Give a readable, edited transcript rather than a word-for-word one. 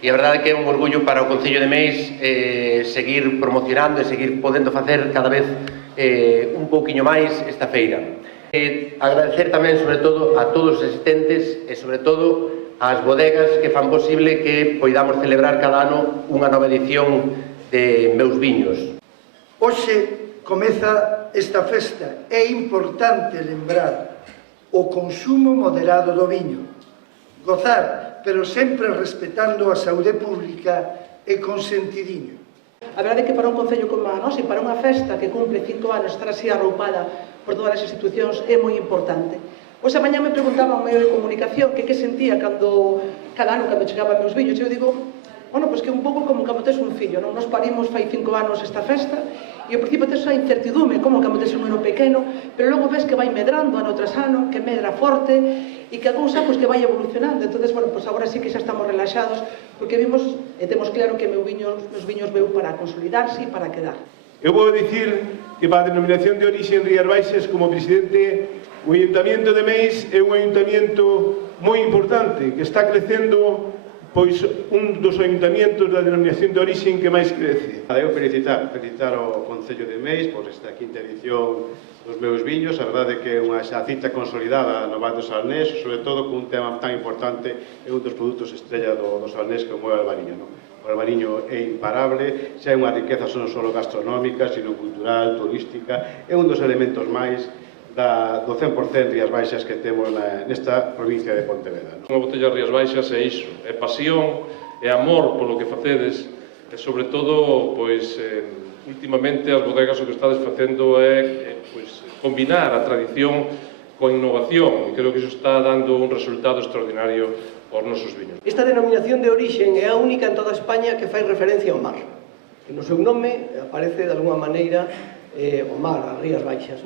E a verdade é que é un orgullo para o Concello de Meis seguir promocionando e seguir podendo facer cada vez un pouquiño máis esta feira. Agradecer tamén, sobre todo, a todos os asistentes e, sobre todo, ás bodegas que fan posible que poidamos celebrar cada ano unha nova edición de Meus Viños. Hoxe comeza esta festa. É importante lembrar o consumo moderado do viño. Gozar, pero sempre respetando a saúde pública e con sentidiño. A verdade é que para un concello como a nós e para unha festa que cumple 5 anos estar así arroupada por todas as institucións é moi importante. Hoxe a mañá me preguntaba un medio de comunicación que sentía cada ano cando chegaba Meus Viños. Eu digo, bueno, pois que un pouco como cando tes un fillo, non? Nos parimos fai 5 anos esta festa e ao principio tes a incertidume como cando tes un neno pequeno, pero logo ves que vai medrando ano tras ano, que medra forte e que a cousa pois que vai evolucionando. Entonces, bueno, pois agora sí que xa estamos relaxados porque vimos e temos claro que Meus Viños veu para consolidarse e para quedar. Eu vou dicir que para a denominación de orixe en Rías Baixas, como presidente, o Ayuntamiento de Meis é un ayuntamiento moi importante, que está crecendo, pois un dos ayuntamientos da denominación de orixe que máis crece. Eu felicitar ao Concello de Meis por esta quinta edición dos Meus Viños. A verdade é que é unha xa cita consolidada no Val do Salnés, sobre todo con un tema tan importante, é un dos produtos estrella do Salnés como é o albariño. O albariño é imparable, xa é unha riqueza non só gastronómica, sino cultural, turística, é un dos elementos máis do 100% Rías Baixas que temos nesta provincia de Pontevedra. Unha botella de Rías Baixas é iso, é pasión, é amor polo que facedes e, sobre todo, pois, últimamente as bodegas o que estades facendo é combinar a tradición coa innovación e creo que iso está dando un resultado extraordinario aos nosos viños. Esta denominación de orixen é a única en toda España que fai referencia ao mar. Que no seu nome aparece de alguma maneira o mar, as Rías Baixas.